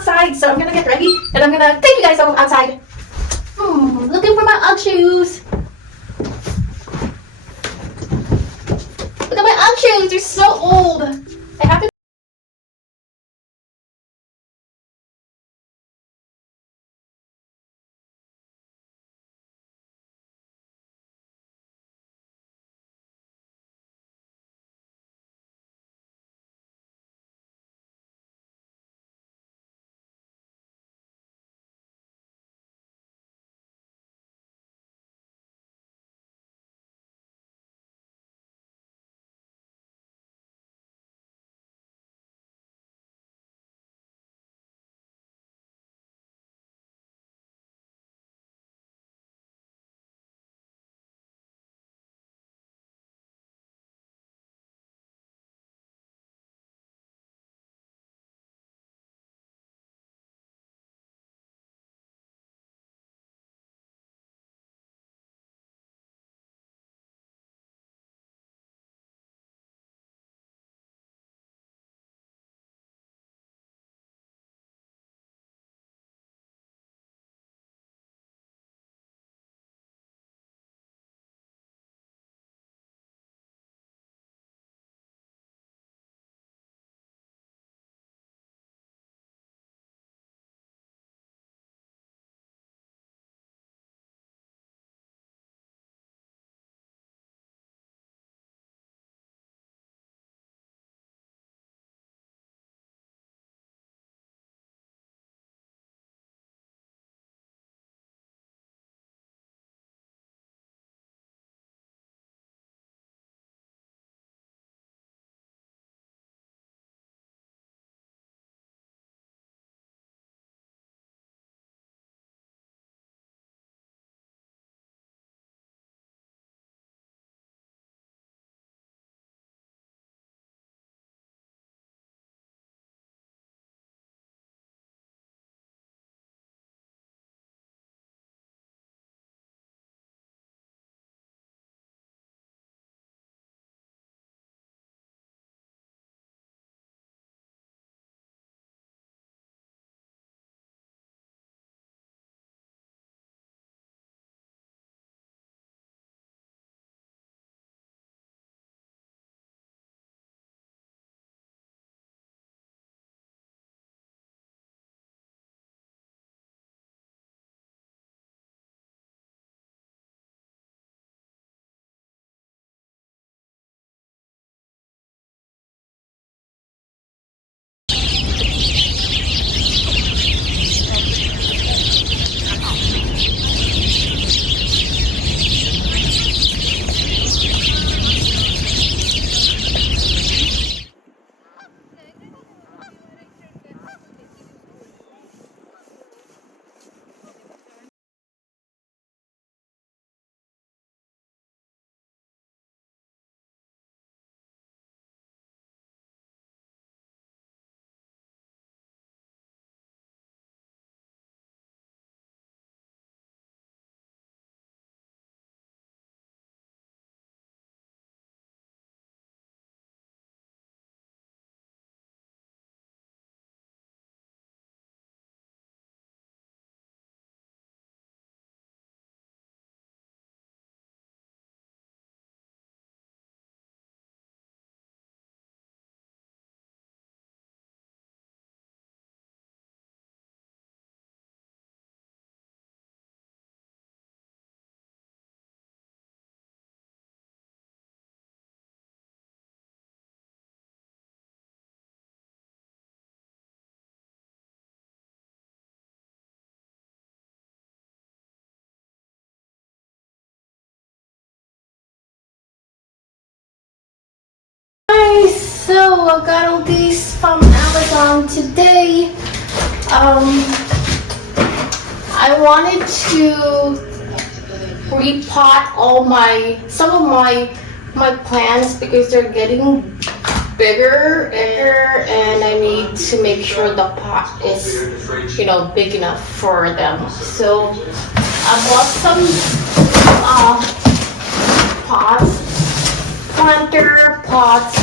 outside, so I'm gonna get ready and I'm gonna take you guys outside. Looking for my Ugg shoes. Look at my Ugg shoes, they're so old. I have to. So I got all these from Amazon today. I wanted to repot some of my plants because they're getting bigger and I need to make sure the pot is big enough for them. So I bought some planter pots,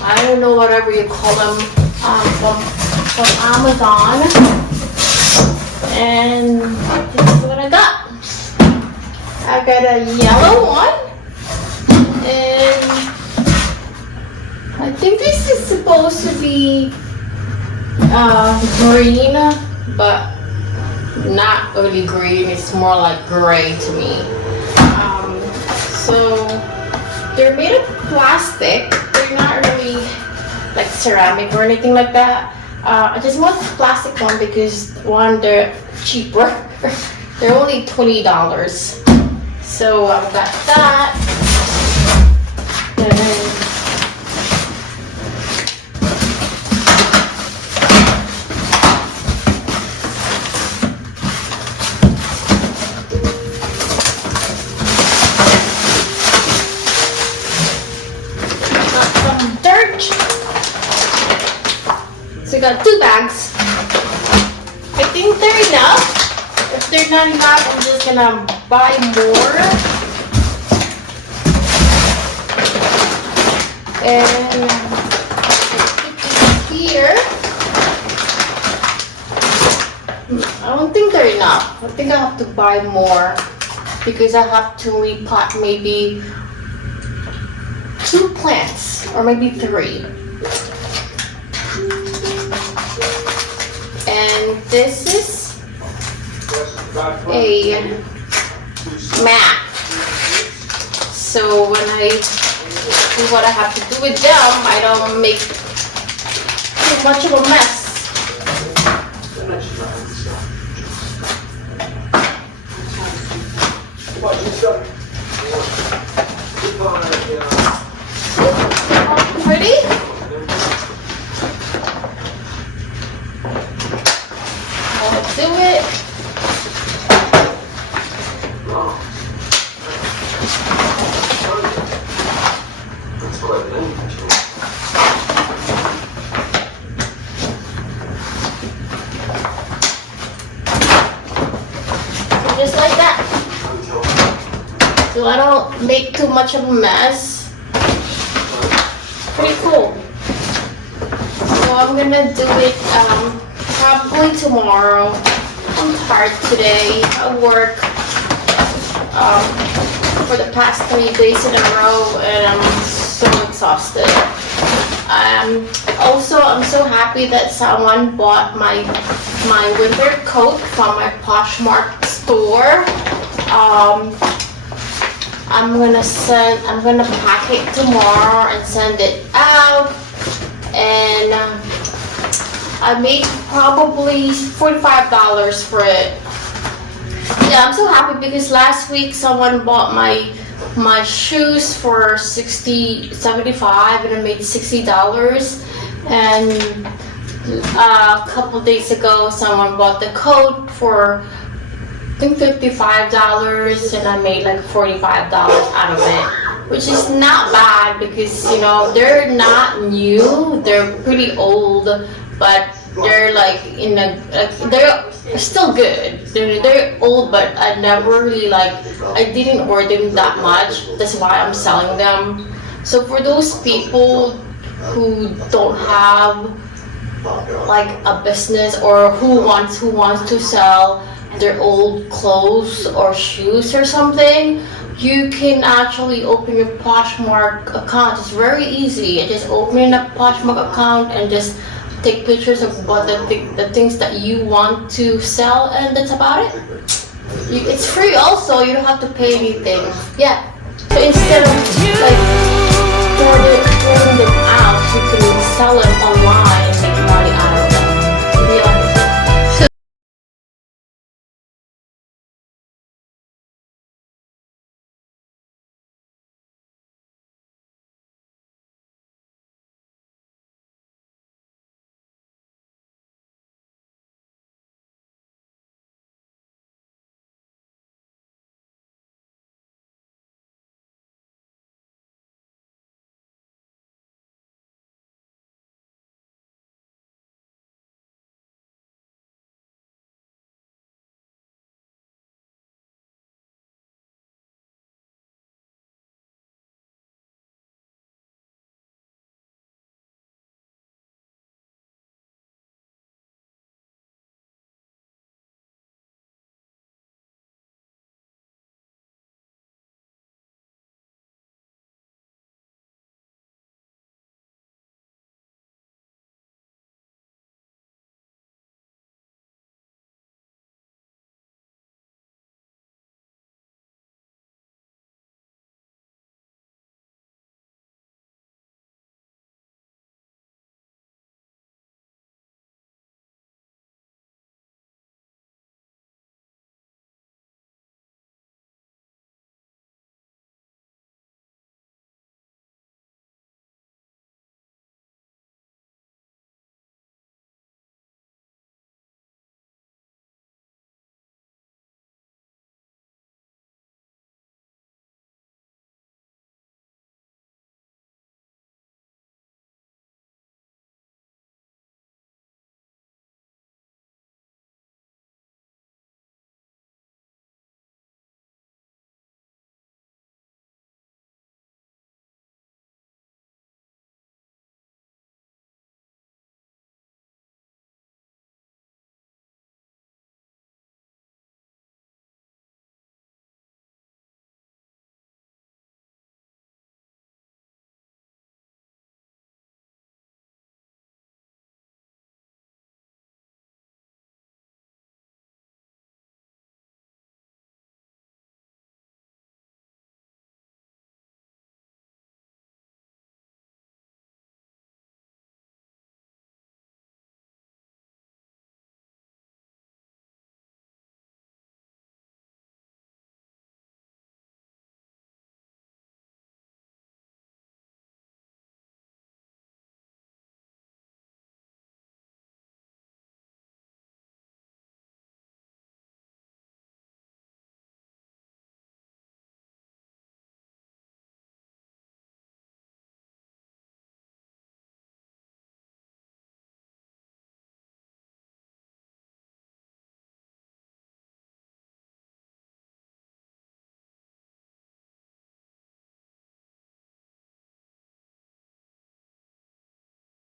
I don't know, whatever you call them, from from Amazon. And this is what I got. I got a yellow one. And I think this is supposed to be green, but not really green. It's more like gray to me. So they're made of plastic. They're not really like ceramic or anything like that. I just want the plastic one because one, they're cheaper. They're only $20. So I've got that. And then so I got 2 bags. I think they're enough. If they're not enough, I'm just gonna buy more. And here, I don't think they're enough. I think I have to buy more because I have to repot maybe 2 plants or maybe 3. And this is a mat. So when I do what I have to do with them, I don't make too much of a mess. Pretty? Let's do it. Just like that. So I don't make too much of a mess. Pretty cool. So I'm gonna do it probably tomorrow. I'm tired today. I work for the past 3 days in a row and I'm so exhausted. I'm so happy that someone bought my winter coat from my Poshmark store. I'm gonna pack it tomorrow and send it out. And I made probably $45 for it. Yeah, I'm so happy because last week someone bought my shoes for $75 and I made $60. And a couple days ago someone bought the coat for I think $55 and I made like $45 out of it, which is not bad because they're not new, they're pretty old, but they're like they're still good. They're old, but I never really I didn't wear them that much. That's why I'm selling them. So for those people who don't have like a business or who wants to sell their old clothes or shoes or something, you can actually open your Poshmark account. It's very easy. Just open a Poshmark account and just take pictures of what the things that you want to sell, and that's about it. It's free also. You don't have to pay anything. Yeah. So instead of throwing them out, you can sell them online and make money out of it.